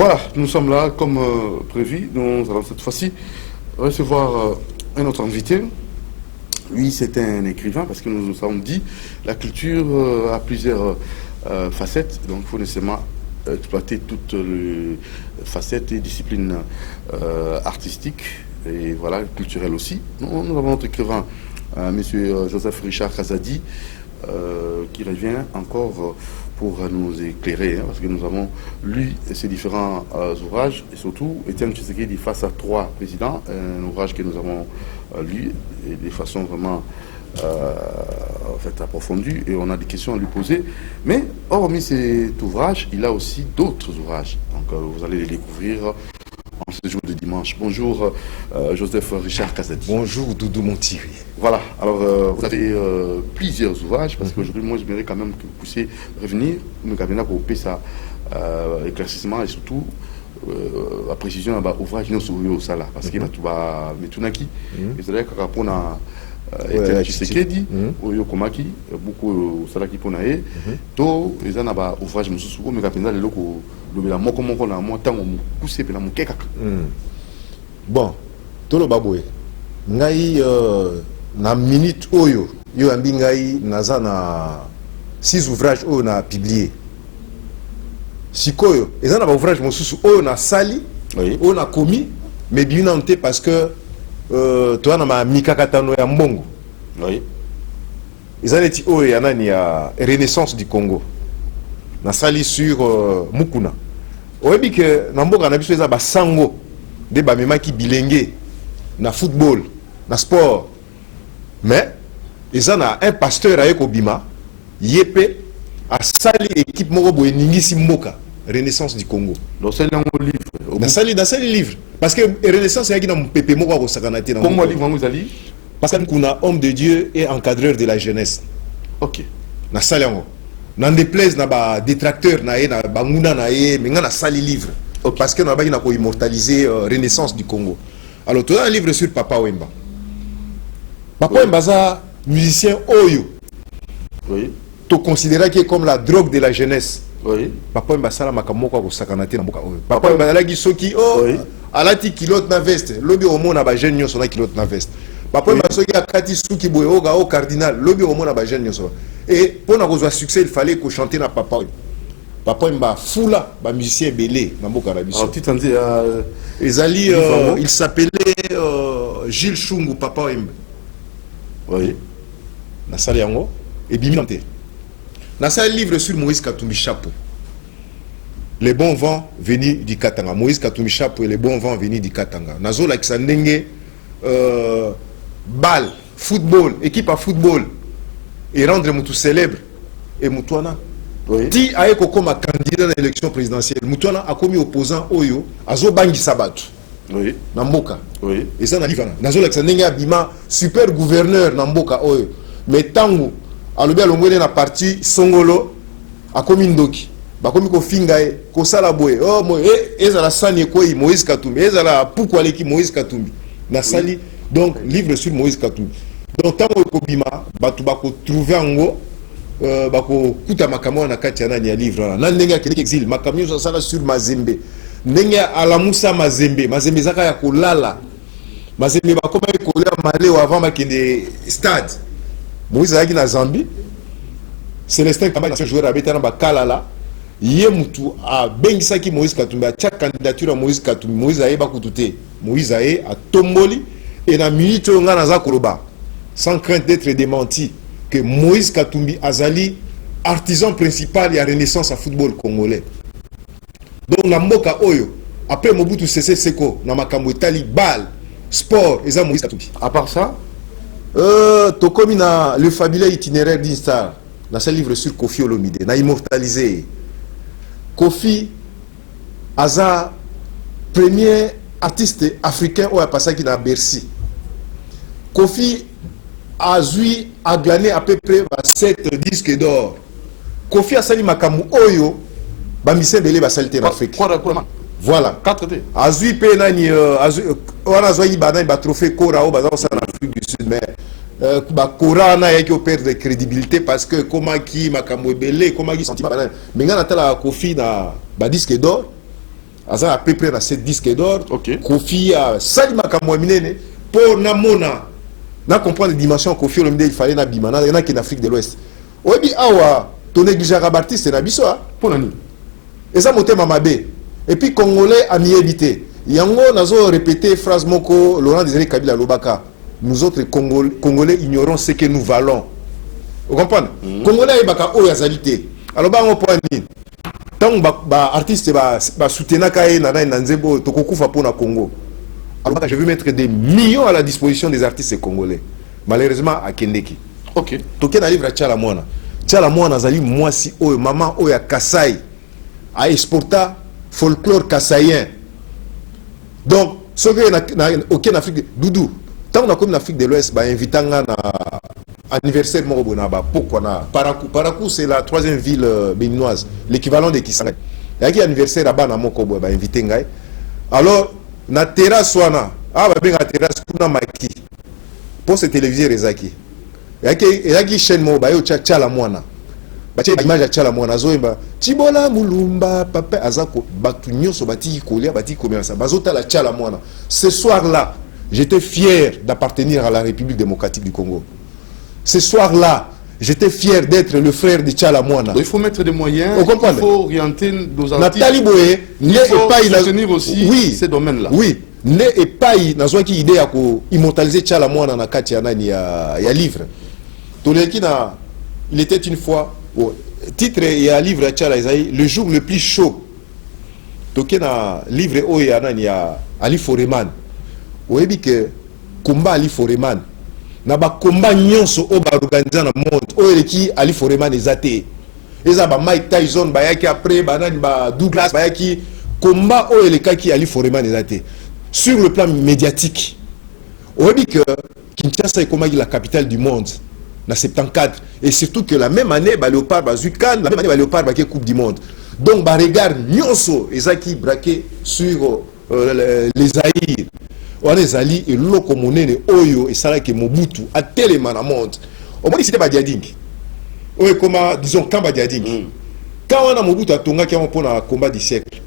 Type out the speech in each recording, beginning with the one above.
Voilà, nous sommes là comme prévu. Nous allons cette fois-ci recevoir un autre invité. Lui, c'est un écrivain parce que nous nous avons dit la culture a plusieurs facettes. Donc, il faut nécessairement exploiter toutes les facettes et disciplines artistiques et voilà, culturelles aussi. Nous avons notre écrivain, monsieur Joseph Richard Kazadi, qui revient encore pour nous éclairer, hein, parce que nous avons lu ces différents ouvrages, et surtout Étienne Tshisekedi face à trois présidents, un ouvrage que nous avons lu et de façon vraiment en fait, approfondie, et on a des questions à lui poser. Mais hormis cet ouvrage, il a aussi d'autres ouvrages. Donc vous allez les découvrir en ce jour de dimanche. Bonjour Joseph Richard Kazadi. Bonjour Doudou Montiri. Voilà, alors vous avez plusieurs ouvrages, parce qu'aujourd'hui, moi, j'aimerais quand même que vous puissiez revenir, nous revenir pour ça éclaircissement et surtout la précision à l'ouvrage non sur ça là, parce qu'il y a tout à Metunaki, et c'est-à-dire que rapport à Étienne Tshisekedi, Oyo Komaki, beaucoup ça là qui pour naé, to ils en a ouvrage monsieur sur mais quand le loko le la moko moko na moi tant on pousser pe na mokeka. Bon, to lo baboué. Ngai na minute oyo yo ambi ngai naza na 6 ouvrages oyo na publié. Sikoyo, ils en a ouvrage mosusu oyo na sali, oyo na komi, mais bien noté parce que toi na ma mikakatano ya mbongo. Oui. Ils en éti oyo ya nani ya Renaissance du Congo. Na sali sur Mukuna. Oyebi que na mboka na biso eza ba sango de ba memaki bilenge na football, na sport. Mais ils en a un pasteur à Ekobima, Yepé a sali équipe moko boye ningisi mboka Renaissance du Congo. Donc c'est un livre. Dans sali livre parce que Renaissance yaki na mpepé moko ko sakanate na. Comment livre vous allez? Parce que kuna homme de Dieu et encadreur de la jeunesse. OK. Na sali yango. N'en déplaise na ba détracteur na ye na banguna na ye mais nga na sali livre. Okay. Parce que na ba na ko immortaliser Renaissance du Congo. Alors tu as un livre sur Papa Wemba. Papa Wemba za musicien oyo. Oui. Tu considérais qu'il est comme la drogue de la jeunesse. Oui. Papa Wemba sala makamoko ko sakanate na mboka oyo. Papa Wemba la soki oh oui. Alati kilote na veste. Lobi omo na ba jeune nyoso na kilote na veste. Papa Wemba soki akati suki boye oga o cardinal. Lobi omo na ba jeune nyoso. Et pour avoir succès, il fallait qu'on chante na Papa Wemba. Papa Wemba foula ba musicien belé na mboka na biso. Alors tu t'en dis il s'appelait Gilles Chungu Papa Wemba. Oui. Na sali yango et biminante. Na sali livre sur Moïse Katumbi Chapeau. Les bons vents venus du Katanga. Moïse Katumbi Chapeau et les bons vents venus du Katanga. Nazo la kisandenge balle, football, équipe à football et rendre Moutou célèbre et Moutouana. Oui. Ti aeko comme candidat à l'élection présidentielle. Moutouana a commis opposant Oyo Azo Bangi Sabatu. Oui. Namboka. Oui. Et ça n'a pas Nazo la Abima super gouverneur Namboka Oyo. Mais tango alobi alongwele na parti Songolo a commis Ndoki. Ba commis ko fingae ko sala boye. Oh mo ezala sani koyi Moïse Katumbi. Ezala pourquoi l'équipe Moïse Katumbi. Na sali donc livre sur Moïse Katumbi. Donc tango ko bima batu bako trouver ango bako kuta makamwa na kati ya nani ya livre na ndenge ya keleke exil makamyo za sala sur Mazembe ndenge alamusa Mazembe zaka ya kolala Mazembe bakoma kolela maleo avant makende stade Moïse yaki na Zambie Célestin Kamba na joueur abeta na bakalala ye mutu a bengisaki Moïse Katumbi a tcha candidature à Moïse Katumbi Moïse aye bakutute Moïse aye a tomboli et na minute nga na za koloba sans crainte d'être démenti que Moïse Katumbi Azali, artisan principal de la renaissance à football congolais. Donc, la Mboka Oyo, après Mobutu Sese Seko, na makambo etali bal, sport, et ça Moïse Katumbi. À part ça, Tokomi na le fabuleux itinéraire d'une star, dans ce livre sur Kofi Olomide, na immortalisé. Kofi Aza, premier artiste africain au passé qui na Bercy. Kofi Azui a gagné à peu près 7 disques d'or. Kofi Asali Makamu Oyo, Bamise Bele Basalite en Afrique. Voilà. 4D. Azui Penani, Azui Banan, trophée Kora au Bazar en Afrique du Sud, mais Kora n'a pas perdre de crédibilité parce que Komaki, Makamu Bele, Komaki sentiment. Mais quand on a Kofi na disque d'or, aza à peu près na 7 disques d'or. Ok. Kofi a sali makambo minene pour na mona na comprendre dimension Kofi Olomide il fallait na bimana na ki en Afrique de l'Ouest. Obi awa to négligeaka artiste na biso Pour nani. et ça motema mabe et puis congolais a miébité yango nazo répéter phrase moko Laurent Désiré Kabila Lobaka, nous autres congolais ignorons ce que nous valons. Vous comprenez? Congolais baka o yazalité alors ba on point ni tant ba artiste ba soutenir ka na nzembo to kokufa pour na Congo. Alors je veux mettre des millions à la disposition des artistes congolais. Malheureusement à Kendeki. Ok. Toke na livre Tchala Mwana. Tchala Mwana zali mwasi oyo maman oyo ya Kasai a exporta folklore kassaïen. Donc ce que na aucun Afrique Doudou tant on a comme l'Afrique de l'Ouest ba invitanga na anniversaire moko bonaba pourquoi na Parakou c'est la 3e ville béninoise, l'équivalent de Kisangani. Yaki anniversaire là-bas na moko ba invité ngai. Alors na terrasse wana ba benga terrasse kuna maki pour se téléviser rezaki. Yaki chaîne mo ba yo Tchala Mwana. Batie image ya Tchala Mwana zoyemba Tibola Mulumba papa azako batu nyonso bati kolia bati commerce bazota la Tchala Mwana. Ce soir-là, j'étais fier d'appartenir à la République démocratique du Congo. Ce soir-là, j'étais fier d'être le frère de Tchala Mwana. Il faut mettre des moyens, il faut orienter nos artistes. Nathalie Boé, il faut soutenir aussi ces domaines-là. Oui, ne et pas nazwaki idée ya ko immortaliser Tchala Mwana na kati ya nani ya livre. Toleki il était une fois titre ya livre ya Tchala Isaïe le jour le plus chaud. Toke na livre o ya nani ya Ali Foreman. Oyebi que combat Ali Foreman na ba combat nyonso o ba organiser na monde o eleki Ali Foreman ezate. Eza ba Mike Tyson ba yaki après ba nani ba Douglas ba yaki combat o elekaki Ali Foreman ezate. Sur le plan médiatique, oyebi que Kinshasa est comme la capitale du monde. Na 74 et surtout que la même année ba Léopard ba Zukan la même année ba Léopard ba Coupe du monde. Donc ba regard nyonso ezaki braqué sur les Zaïre. On est ali et loko monene oyo et ça que Mobutu a tellement na monde. Au moins c'était ba Diading. Oyo comment disons quand ba Diading. Quand on a Mobutu a tonga qui on pour na combat du siècle.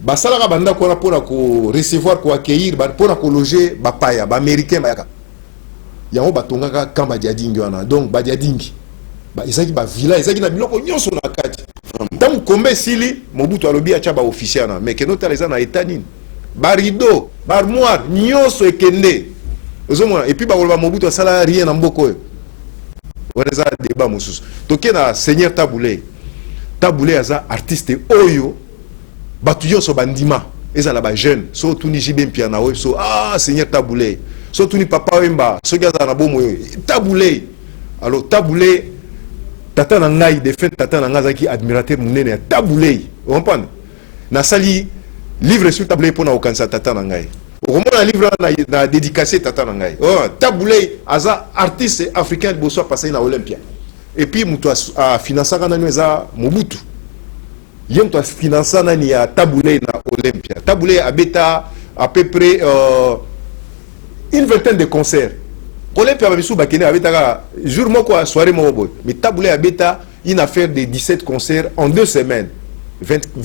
Ba sala ka banda ko na pour ko recevoir ko accueillir ba pour ko loger ba paya ba américain ba yaka. Yango batonga ka kamba Diading wana donc ba Diading ba ezaki ba villa ezaki na biloko nyonso na kati tant kombe sili Mobutu alobi acha ba officiel na mais que notre les na état nini ba rideau ba armoire nyonso ekende ozomona et puis ba koloba Mobutu asala rien na mboko wana za débat mosusu toke na Seigneur Taboulé aza artiste oyo batu nyonso bandima ezala ba jeune so tuni jibem pia na oyo so Seigneur Taboulé so tuni papa wemba so gaza na bomo Taboulé. Alors Taboulé tata na ngai de fait tata na ngazaki admirateur munene ya Taboulé. Vous comprenez? Na sali livre sur Taboulé pour na okansa tata na ngai. Au moins livre na dédicacé tata na ngai. Taboulé aza artiste africain de bosso passé na Olympia. Et puis muto a financé kana neza Mobutu. Yem to financé nani ya Taboulé na Olympia. Taboulé abeta à peu près une vingtaine de concerts. Olympia Babissou Bakene avait un jour moko soirée moko mais Taboulé abeta une affaire de 17 concerts en 2 semaines.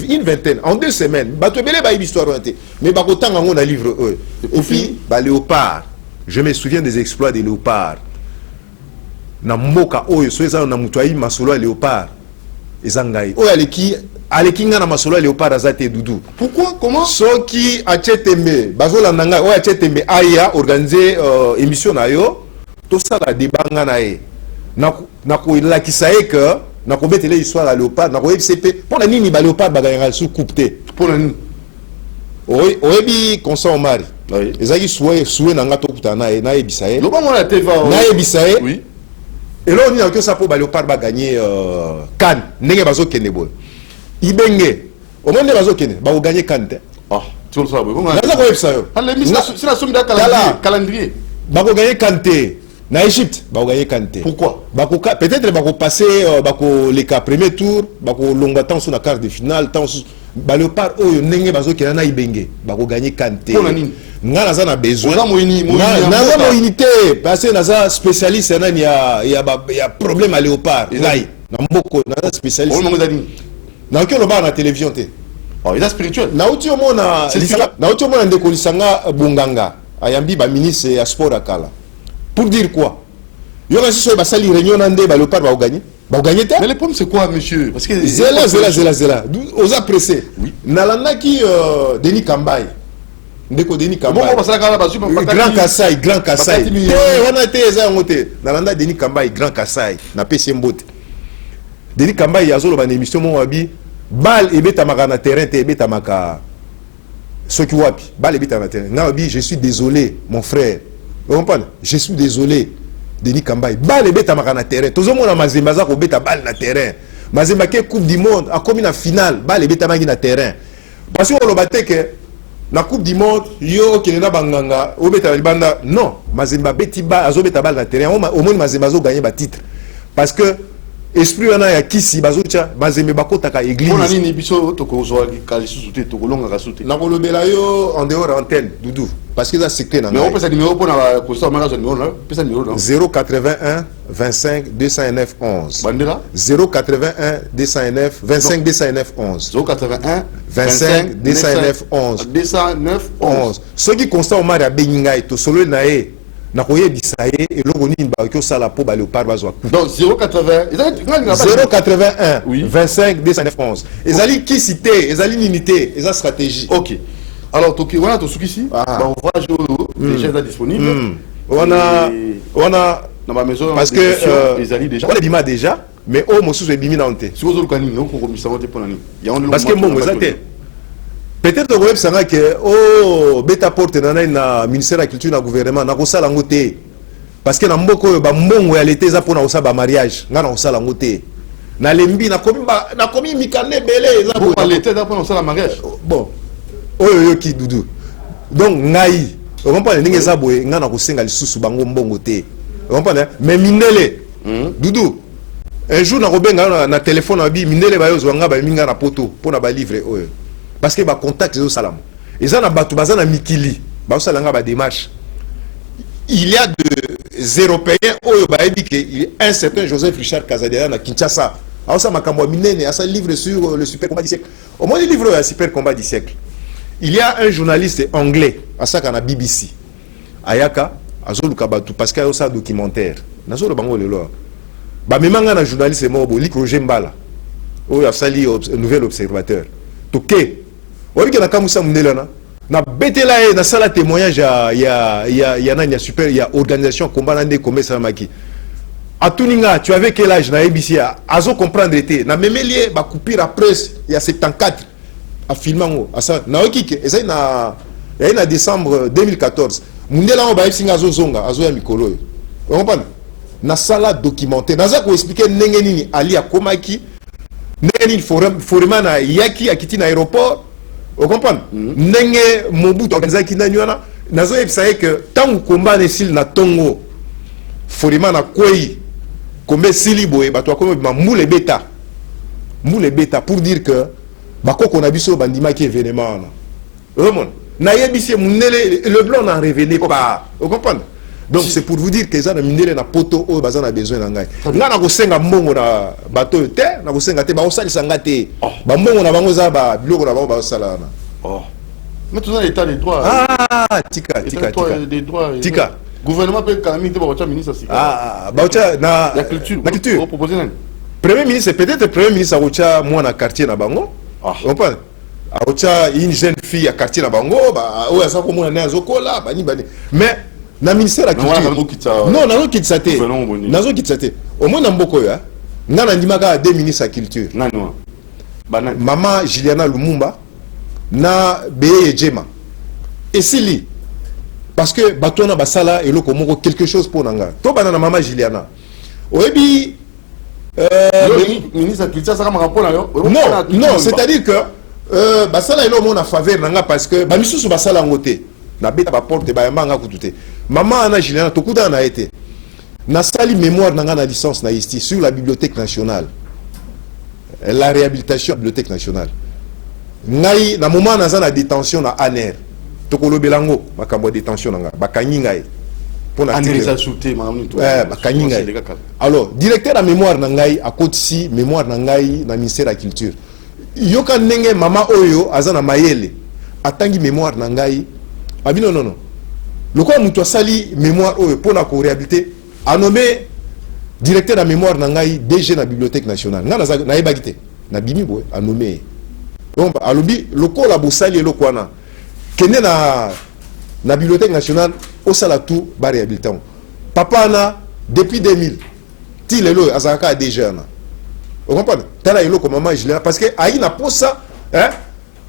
Une vingtaine en 2 semaines. Batobele ba histoire orientée. Mais bakotanga on a livre eux. Et puis ba Léopard. Je me souviens des exploits de Léopard. Na mboka oyo so eza na mutuai masolo ya Léopard. Ezangai. Oyo aleki nga na masolo ya Léopard azate Doudou. Pourquoi? Comment? Soki achetembe bazola nanga oyo achetembe aya organiser émission na yo to sala débat nga na e. Na ko lakisa e que na ko betele histoire ya Léopard na ko FCP pona nini ba Léopard bagayanga sous coupe te. Pona nini? Oyebi consent mari. Oui. Ezaki soué nanga to kutana e na ebisa e. Loba mona teva. Na ebisa e. Oui. Et là on y a que ça pour ba Léopard ba gagner Cannes. Ndenge bazo kende boy. Ibenge. Au moins ne bazo kende ba gagner Cannes. Tu le sais bon. Na za ko ebisa yo. C'est la somme de calendrier. Ba ko gagner Cannes. Na Égypte, ba ko gagner Cannes. Pourquoi? Peut-être ba ko passer ba ko les cas premier tour, ba ko longa temps sur la carte de finale, temps ba Léopard oyo ndenge bazo kende na Ibenge, ba ko gagner Cannes. Pour nini? Nga naza na besoin. Naza mo unité parce que naza spécialiste na ya problème à Léopard. Ngai na mboko naza spécialiste. Na ko lo ba na télévision te. Oh, il est spirituel. Nauti omona ndeko lisanga bunganga ayambi ba ministre ya sport akala. Pour dire quoi? Yona siso ba sali réunion nande ba Léopard ba gagner. Ba gagner ta? Mais le problème c'est quoi monsieur? Parce que zela. Oza pressé. Oui. Nalanda ki Denis Kambaye. Ndeko Denis Kambaye. Grand Kassai. On a été eza ngote. Nalanda Denis Kambaye Grand Kassai na PC Mbote. Denis Kambaye yazolo ba émission mon wabi bal ebeta makana terrain te ebeta maka soki wapi bal ebeta na terrain. Na wabi je suis désolé mon frère. Vous comprenez? Je suis désolé Denis Kambaye. Bal ebeta makana terrain. Tozo mona Mazemba za ko beta bal na terrain. Mazemba ke coupe du monde a comme na finale bal ebeta maki na terrain. Parce que on lo bateke na coupe du monde yo kelena banganga obeta libanda non Mazemba beti ba azo beta bal na terrain au moins Mazemba zo gagner ba titre parce que esprit wana ya kisi bazocha Mazembe bakotaka église on a ni biso to ko zo kalisusu te to kolonga ka soute na kolobela yo en dehors antenne Doudou parce que ça secret na mais on peut ça numéro pour na constat magasin numéro là peut ça numéro 081 25 209 11 bandera 081 209 25 209 11 081 25 209 11 209 11 ceux qui constat au mari abenga to solo na e na koyebisa ye eloko nini ba sala po ba Léopard bazwa donc 081 oui. 25 209 11 ezali qui cité ezali unité eza stratégie OK alors toki wana to suki ici bah on va jouer déjà disponible on a dans ma maison parce que ezali déjà on bima déjà mais au mosusu ebimi na onte si vous autres kanini on komisa onte pona ni parce que bon ezate peut-être que ça que oh beta porte na ministère de la culture na gouvernement na ko sala ngote parce que na mboko ba mbongo ya l'été za pona ko sala mariage nga na ko sala ngote na lembi na komi mikane belé za pour l'été za pona ko sala mariage bon oyo ki Doudou donc ngai on comprend ndenge za boye nga na ko senga lisusu bango mbongo te on comprend mais minele Doudou un jour na ko benga na téléphone na bi minele ba yo zwanga ba minga na poto pona ba livrer oyo parce que ba contact les salam et ça na batu bazana mikili ba salanga ba démarche il y a de européens oyo ba dit que un certain Joseph Richard Kazadera na Kinshasa a ça makambo minene a ça livre sur le super combat du siècle au moins le livre le super combat du siècle il y a un journaliste anglais à ça kana BBC ayaka azoluka batu parce que a ça documentaire na zo le bango le lo ba memanga na journaliste mo bo lik Roger Mbala oyo a sali nouvel observateur toké oui que na kamusa mundelana na betela e na sala témoignage ya nani ya super ya organisation combat nande comme ça maki atuninga tu avais quel âge na ABC azo comprendre été na memelie ba coupure à presse il y a 74 a filmango asa na okike eza na décembre 2014 mundela on ba singa azo zonga azo ya mikolo on comprend na sala documentaire naza ko expliquer ndenge nini ali akomaki ndenge nini forum na yaki akiti na aéroport. Vous comprenez? Nenge Mobutu organizaki na nywana nazo yebisa que tant combat ne sil na tongo forima na kwei kombe sili boye bato akome moule beta pour dire que bakoko na biso bandima ki événement na vraiment na yebisi munele le blanc n'a révélé pas. Vous comprenez? Donc c'est pour vous dire que ça na minele na poto o bazana besoin na ngai nga na ko senga mbongo na bato te na ko senga te ba osalisa ngate ba mbongo na bango za ba biloko na bango ba osala na mais tout ça l'état des droits tika des droits tika gouvernement peut quand même te ba ministre ba ocha na culture on proposer nani premier ministre peut-être premier ministre ocha moi na quartier na bango on parle ocha une jeune fille à quartier na bango ba o ya sa ko mona na zokola bani mais na ministère la culture non nazo kitsate nazo kitsate au moins na mboko ya nga na ndimaka deux ministres la culture maman Juliana Lumumba na Beye Jema esili parce que batona basala eloko moko quelque chose pour nanga to bana na maman Juliana oyebi ministre la culture ça comme rapport yo non c'est-à-dire que basala eloko mona faveur nanga parce que ba misusu basala ngote na beta ba porte ba yamba kutute maman Anna Juliana tokuda na été na sali mémoire nanga na licence na ici sur la bibliothèque nationale la réhabilitation de la bibliothèque nationale ngai na moment na za détention na ANR tokolo belango makambo détention nanga bakanyi ngai pour na bakanyi ngai alors directeur à mémoire na ngai a kotisi mémoire na ngai na ministère de la culture yoka nenge mama oyo azana mayele atangi mémoire na ngai abi non non non lokola mutu asali mémoire oyo pona ko réhabiliter a nommé directeur de mémoire na ngai DG na bibliothèque nationale nga na yebaki te na bimi boye a nommé donc alobi lokola bosali eloko wana kende na bibliothèque nationale osala tout ba réhabiliter papa na depuis 2000 ti lelo azaka DG na vous comprenez tala eloko maman je parce que ayi na posa hein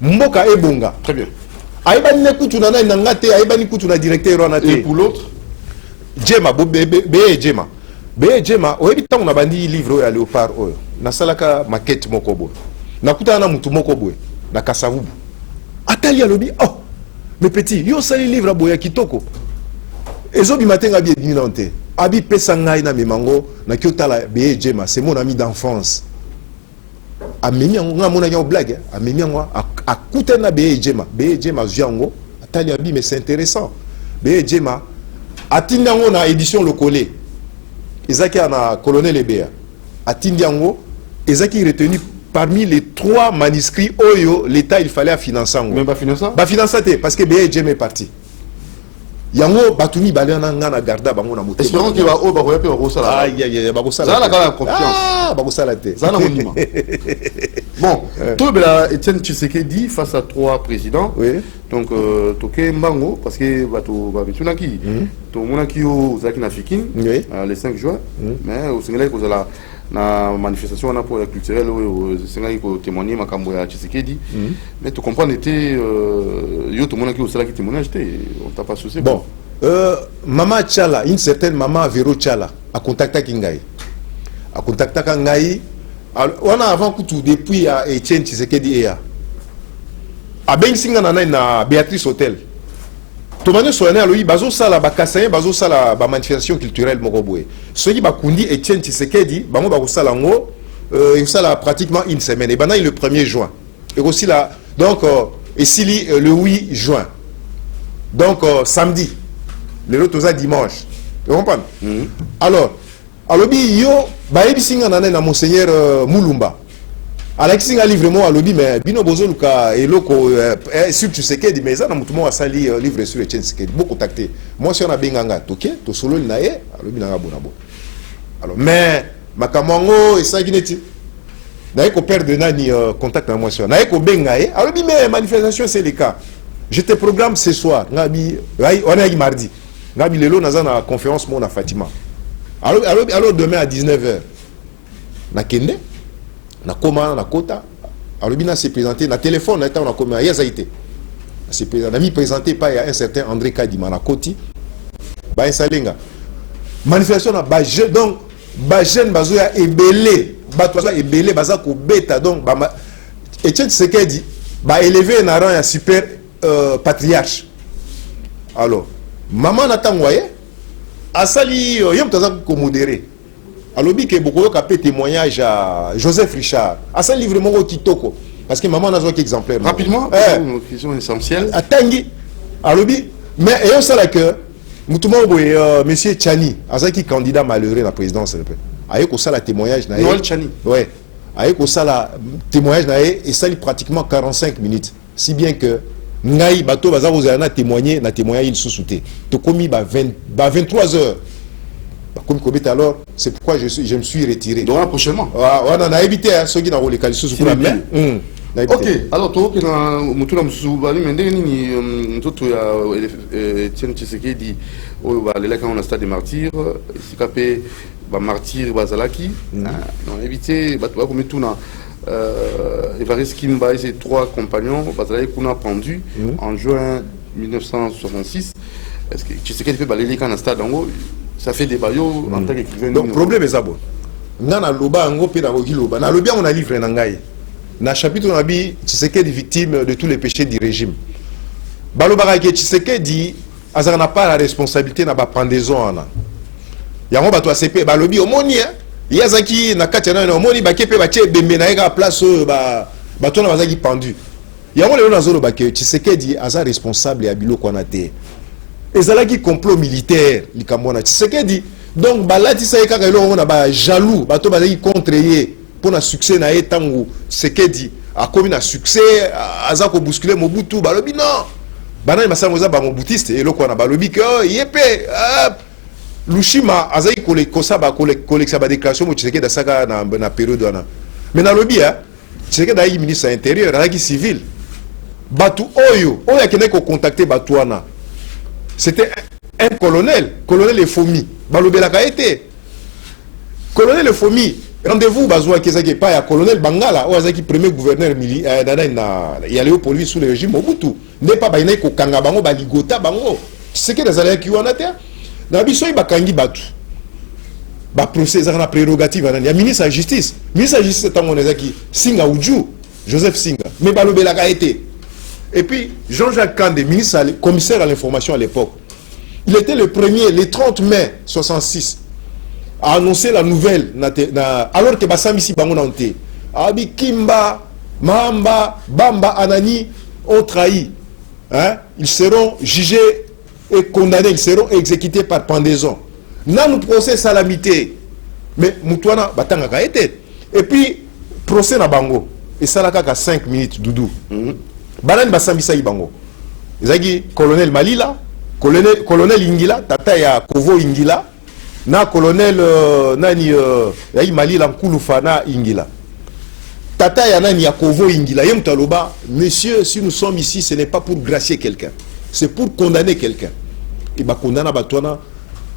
mboka ebonga Très bien. Aïbani ne kutu na ngate, aïbani kutu na directeur wana te. Et pour l'autre, Djema, be Djema. Be Djema, oyebi tango na bandi livre ya Léopard oyo. Na salaka maquette moko boy. Na kuta na mutu moko boy. Na Kasavubu. Atali alobi, oh, mes petits, yo sali livre boya kitoko. Ezobi matenga bi ebini nante. Abi pesa ngai na memango na kyotala be Djema, c'est mon ami d'enfance. Amemi yango nga mona yango blague amemi yango akuta na be Djema ziango atali abi mais c'est intéressant be Djema atindi yango na édition lokole ezaki na colonel Ebea atindi yango ezaki retenu parmi les 3 manuscrits oyo l'état il fallait financer yango même pas financer financer parce que be Djema est parti yango batuni balena nga na garda bango na moto espérons qu'il va au baroya pe au sala aïe ba ko sala ça la kala confiance ba ko sala te ça na monima bon tout bela Etienne Tshisekedi face à 3 présidents oui donc toke mbango parce que bato ba bitunaki to monaki o zaki na fikin oui le 5 juin mais au Sénégal ko zala na manifestation na pour la culturelle au Sénégal ko témoigner makambo ya Tshisekedi mais tu comprends était yo to monaki au sala qui témoignage on t'a pas souci bon maman Tchala une certaine maman Véro Tchala a contacté Kingai a contacté Kangai on a avant tout depuis à Etienne Tshisekedi et a ben singa na Béatrice Hôtel tomane soane aloyi bazo sala bakasaye bazo sala ba manifestation culturelle mokobwe soki bakundi Etienne Tshisekedi bango ba ko sala ngo il sala pratiquement une semaine et bana le 1er juin et aussi là donc ici le 8 juin donc samedi le autre dimanche tu comprends alors alobi yo bayebi singa na monseigneur Mulumba Alexis nga livre moi alobi mais bino bozo luka eloko sur Tshisekedi mais ça na mutu mo asali livre sur Etienne Tshisekedi beaucoup contacté moi si on a benganga toké to solo na ye alobi na bona bo alors mais makamango esaki neti na ko perdre nani contact na moi si na ko benga ye alobi mais manifestation c'est le cas je te programme ce soir ngabi on est mardi ngabi lelo naza na conférence mo na Fatima alors demain à 19h na kende na koma na kota alobi na se présenter na téléphone na on a comme ya zaité se présenter mi présenté par un certain André Kadima na koti ba salenga manifestation na ba jeune donc ba jeune bazo ya ebelé bato bazo ebelé baza ko beta donc ba Etienne Tshisekedi ba élevé na rang ya super patriarche alors maman na tangwaye asali yom taza ko modéré alobi ke beaucoup ka pe témoignage à Joseph Richard asali livre moko kitoko parce que maman nazo ki exemplaire rapidement question essentielle atangi alobi mais et ça là que mutumo boye monsieur Tchani azaki candidat malheureux à la présidence aye ko sala témoignage na Noël Tchani ouais aye ko sala témoignage na et ça pratiquement 45 minutes si bien que ngai bato baza kozana témoigner na témoignage il sous-souté to komi ba 23 heures comme Kobet alors c'est pourquoi je me suis retiré donc prochainement on a évité ceux qui n'ont les qualités sous la main ok alors toi qui na mutuna msubali mende nini mtoto ya Etienne Tshisekedi oyo balela quand on a stade des martyrs sikapé ba martyr bazalaki on a évité bato ba kometuna Évariste Kimba et ses 3 compagnons bazalaki kuna pendu en juin 1966 est-ce que Tshisekedi fait balela quand on a stade en ça fait des baillots en tant qu'écrivain. Donc problème est ça bon. Nana loba ngo pe na loba. Na lobi on a livré na ngai. Na chapitre on a bi Tshisekedi victime de tous les péchés du régime. Baloba ke Tshisekedi azana na pas la responsabilité na ba pendaison ana. Yango bato ACP balobi omoni yazaki na kati na omoni ba kepe ba tie bembe na eka place ba bato na bazaki pendu. Yango lelo nazolo ba ke Tshisekedi aza responsable ya biloko na te. Ezalaki complot militaire likamona Tshisekedi donc balati sa ekaka eloko na ba jaloux bato bazaki contre ye pour na succès na etango Tshisekedi a commis un succès, aza ko bousculer Mobutu, balobi non. Banani masangoza ba mobutiste et loko na balobi que yepé Lushima azai kosa ba koleksa ba déclaration mo Tshisekedi da saka na période wana. Mais na lobi Tshisekedi da ministre intérieur, azaki civil. Batu oyo akene ko contacter batu wana. C'était un colonel Efomi, balobelaka été. Colonel Efomi, rendez-vous bazwa kezaki pa ya colonel Bangala, o azaki premier gouverneur militaire ya Léopold sous le régime Mobutu. N'est pas baina ko kanga bango baligota bango. C'est que des alliés qui ont été. Na biso bakangi batu. Ba procès na prérogative na ministre de la justice. Ministre de la justice tango nezaki Singa Uju, Joseph Singa. Mais balobelaka été. Et puis Jean-Jacques Kandé, commissaire à l'information à l'époque. Il était le premier, le 30 mai 66, à annoncer la nouvelle, alors que Bassam ici, Abi Kimba, Mahamba, Bamba, Anani ont trahi. Hein? Ils seront jugés et condamnés, ils seront exécutés par pendaison. Nan procès salamité, mais Moutouana, Batanga a été. Et puis, procès na Bango, et ça là, 5 minutes, Doudou. Banan Bassam ici, Bango. Ils colonel Malila, colonel Ingila, tata ya Kovo Ingila, na colonel nani ya Malila Nkulufa na Ingila. Tata ya nani ya Kovo Ingila, yem taloba, messieurs, si nous sommes ici, ce n'est pas pour gracier quelqu'un, c'est pour condamner quelqu'un. Et ba condamna batwana,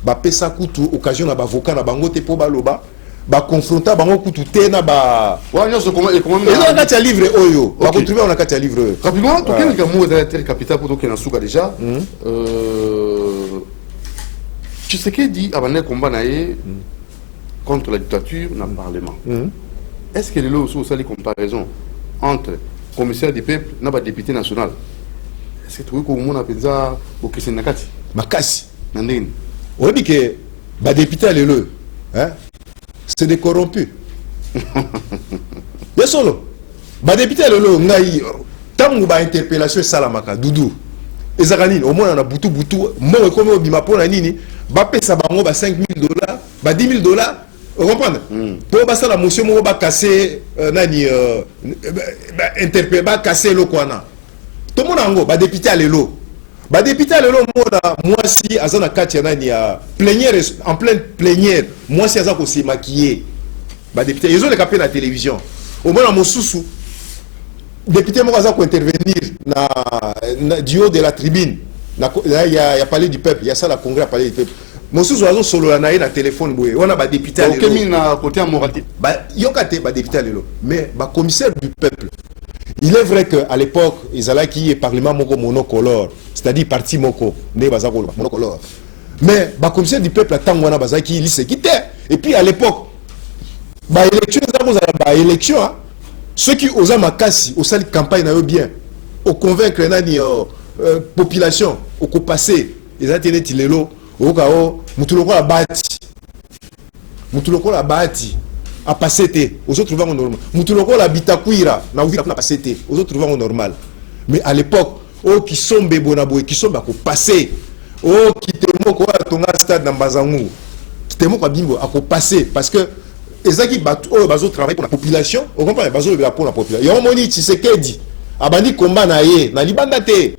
ba pesa kutu occasion na ba avocat na bango te po baloba, ba confronta bango kutu te na ba ouais non c'est comment et comment on a un livre oyo ba retrouver on a un livre rapidement to quel gamu de terre capitale pour token suka déjà Tshisekedi abandonné combat naé contre la dictature dans le parlement. Est-ce que les lois aussi les comparaisons entre commissaire du peuple na ba député national? Est-ce que tu vois comment on appelle ça au Kisenakati makasi nandine on dit que ba député le hein c'est des corrompus. Bien solo. Ba député lelo ngai tangu ba interpellation salamaka Doudou. Ezakani au moins on a butu mo comme obima pona nini ba pesa bango ba $5,000 ba $10,000. Vous comprenez? Pour ba sala monsieur mo ba casser nani interpeller ba casser lo kwana. Tout le monde ango ba député lelo. Ba député lelo moi si azana katia nani ya plénière en pleine plénière moi si azako se maquiller ba député ils ont les capé la télévision au moins mon sousou député mo azako intervenir na du haut de la tribune il y a parlé du peuple il y a ça la congrès a parlé du peuple mon sousou azo solo na téléphone boye on a ba député lelo OK na côté moralité ba yokate ba député lelo mais ba commissaire du peuple. Il est vrai qu'à l'époque, ils allaient qui est parlement monocolore, c'est-à-dire parti moko, monocolore. Mais le commissaire du peuple, il s'est quitté. Et puis à l'époque, élection, ceux qui osent makasi, au sein de campagne, bien, au convaincre la population, au passer, ils ont été lelo, au cas où, Moutuloko la bâti. A passé aux autres trouvant normal. Moutuloko la bitakuira na ouvira na passé aux autres trouvant normal. Mais à l'époque, oh qui sont bebonaboy qui sont bako passé. Oh qui te moko tonga stade na Mbazangu. Qui te moko bimbo ako passé parce que ezaki batu oh bazo travailler pour la population. On comprend bazo le pour la population. Ya moni Tshisekedi abandi combat na ye na libanda te.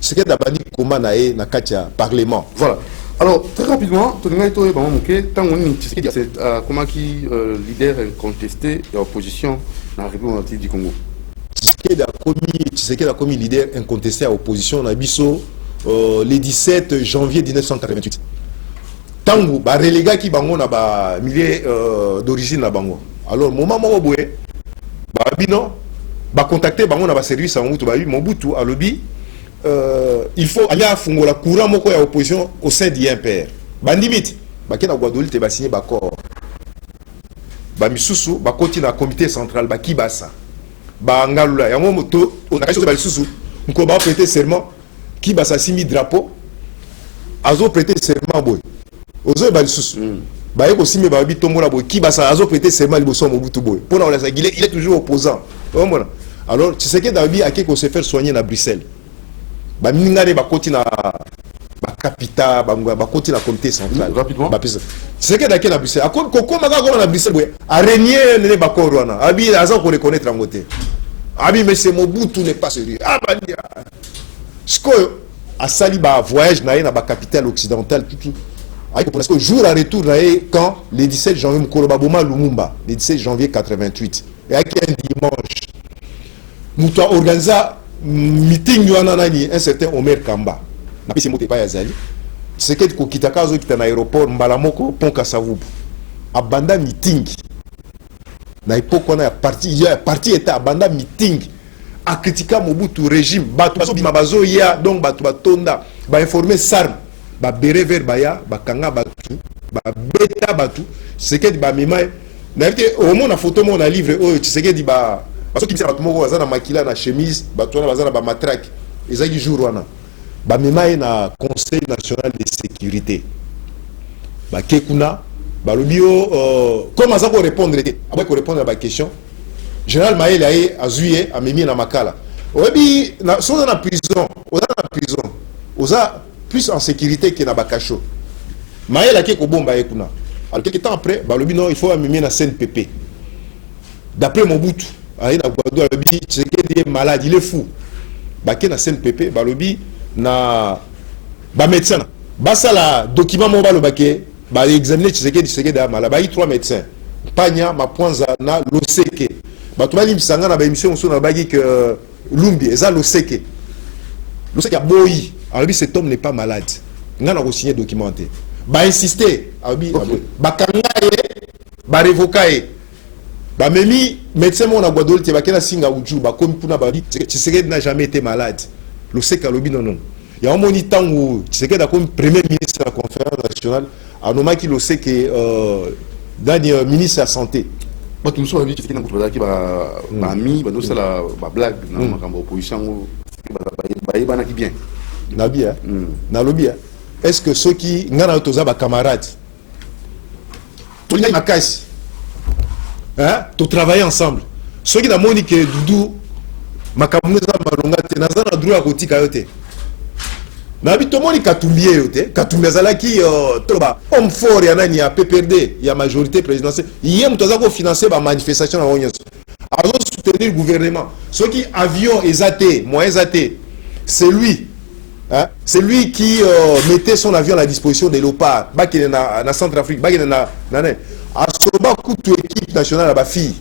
Tshisekedi abandi combat na ye na katia parlement. Voilà. Alors, très rapidement, c'est comment qui leader incontesté de l'opposition dans la République du Congo. Tshisekedi a commis leader incontesté à l'opposition dans Bisso le 17 janvier 1988. Tango, ba relégat qui bango na ba milieu d'origine na bango. Alors, moment mo boye, ba bino, ba contacter bango na ba service en Mobutu, ba Mobutu à lobby. Il faut aller à Fungola courant moko ya opposition au sein d'IMPR. Bandimit, bakena Guadeloupe te ba signé ba corps. Ba misusu ba koti na comité central ba kibasa. Ba ngalula ya moto on a chose ba misusu nko ba prêter serment kibasa simi drapeau. Azo prêter serment boy. Ozo ba misusu. Ba yeko simi ba bitombola boy kibasa azo prêter serment liboso Mobutu boy. Pour na il est toujours opposant. Alors tu sais que Dabi a quelque se faire soigner à Bruxelles. Ba mingare ba koti na ba capita ba koti na comité central rapidement c'est que d'accord na Bruxelles akon koko maka ko na Bruxelles boy a régner ne ba ko rwana abi aza ko reconnaître en côté Ah oui, mais c'est Mobutu n'est pas sérieux. Ah bah, ce que à Saliba voyage dans la capitale occidentale, tout. Parce que jour à retour, quand le 17 janvier, Mkolobaboma Lumumba, le 17 janvier 88, et à un dimanche, nous avons organisé un meeting, un certain Omer Kamba. Je ne sais pas si c'est que tu as quitté l'aéroport, Mbalamoko, Pont Kassavoub. À Banda meeting. Na l'époque, on a parti était à Banda meeting. À critiquer Mobutu régime. Batu Bimabazo ya, donc Batu Batonda. Ba informer Sarm. Ba bere ver baya, ba kanga batu. Ba beta batu. C'est que ba mima. Au moins, la photo, on a livré. Oh, tu sais que dit ba. Parce que Batu Moko, na makila, na chemise. Batu na ba matraque. Et ça, qui joue wana. Ba mima na Conseil national de sécurité. Ba Kekuna. Bah, le bio, comment ça pour répondre après pour répondre à ma question, général Maël a zué a mimi na makala. Oui, sont dans la prison, on a plus en sécurité que na bakacho. Maël a quelque bomba ekuna. Alors quelques temps après, bah le bio il faut mimi na CNPP. D'après Mobutu, a na Guado le bio, c'est qu'il est malade, il est fou. Bah qui na CNPP, bah le bio na ba médecin. Bah ça la document mobile le baquet. Bah examiner Tshisekedi dama là bah 3 médecins Panya Mapanza na Loseke bah tu vas lim sanga na ba émission on na bagi que Lumbi eza Loseke a boyi alors cet homme n'est pas malade ngana ko signer documenté bah insister bah kangaye bah révoquer bah memi médecin mon na Guadol te ba kena singa uju bah comme puna ba dit Tshisekedi n'a jamais été malade Loseke alobi non il y a un moni temps où Tshisekedi a comme premier ministre de la conférence nationale à nom qui le sait que dans ministre de la santé. Moi tout le monde dit que c'est qui va ami va nous c'est la blague dans ma opposition va qui bien. Nabi hein. Na lobby hein. Est-ce que ceux qui ngana toza ba camarades tout le monde casse hein to travailler ensemble ceux qui na moni que Doudou makamuza malonga te nazana droit à kotika yote. Nabi tomoni Katumbié yote Katumbié zalaki toba homme fort ya nani ya PPRD ya majorité présidentielle hier mutaza ko financer ba manifestation na onyeso azo soutenir le gouvernement ceux qui avion exaté moyens exaté c'est lui hein c'est lui qui mettait son avion à la disposition des léopards ba qui na Centrafrique ba qui na asoba kutu équipe nationale ba fille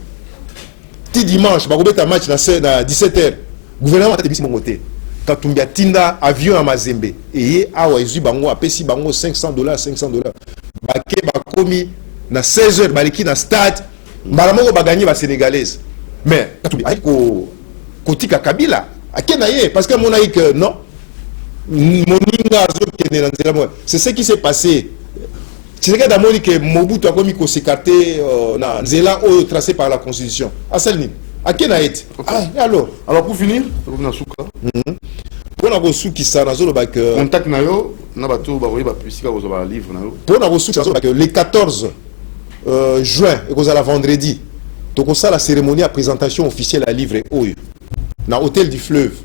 ti dimanche ba ko beta match na 17h gouvernement a tebisi mongoté Katumbi tinda avion à Mazembe et awa izu bango apesi bango $500 baké bakomi na 16h baliki na stade balamoko ba gagner ba sénégalaise mais Katumbi aiko kotika Kabila akena ye parce que mon aïe que non moninga azo kene na nzela mo c'est ce qui s'est passé c'est que d'amoni que Mobutu a komi ko s'écarter na nzela tracé par la constitution asalni akena et alors pour finir on a souka pour la ressource qui s'en a contact nayo na bato ba voyer ba publicité ko ba livre nayo pour la ressource le 14 juin et la vendredi donc ça la cérémonie à présentation officielle à livre oyo na hôtel du Fleuve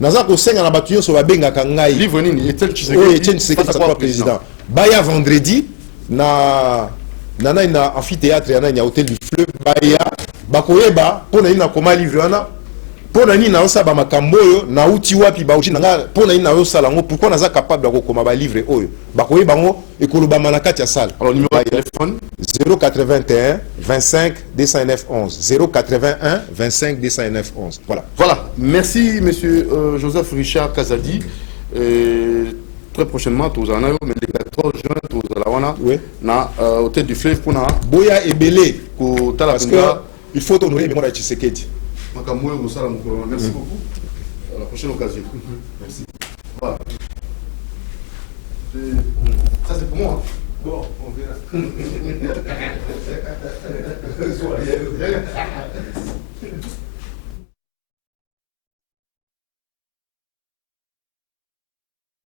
naza ko senga na batuyo so ba benga kangai livre nini Etienne Tshisekedi président baya vendredi na amphithéâtre ya hôtel du Fleuve baya bakoyeba pour na koma livre wana pour na nini na osaba makambo oyo na uti wapi ba uti nanga pour na nini na osala ngo pourquoi naza capable de koma ba livre oyo bakoyeba ngo ekoloba manakati ya salle alors numéro de téléphone 081 25 209 11 081 25 209 11 voilà merci monsieur Joseph Richard Kazadi très prochainement tous en mais le 14 juin tous à la wana na hôtel du Fleuve pour na boya ebelé ko tala parce que il faut honorer mémoire de Tshisekedi. Merci beaucoup. À la prochaine occasion. Merci. Voilà. Ça c'est pour moi. Bon, on verra.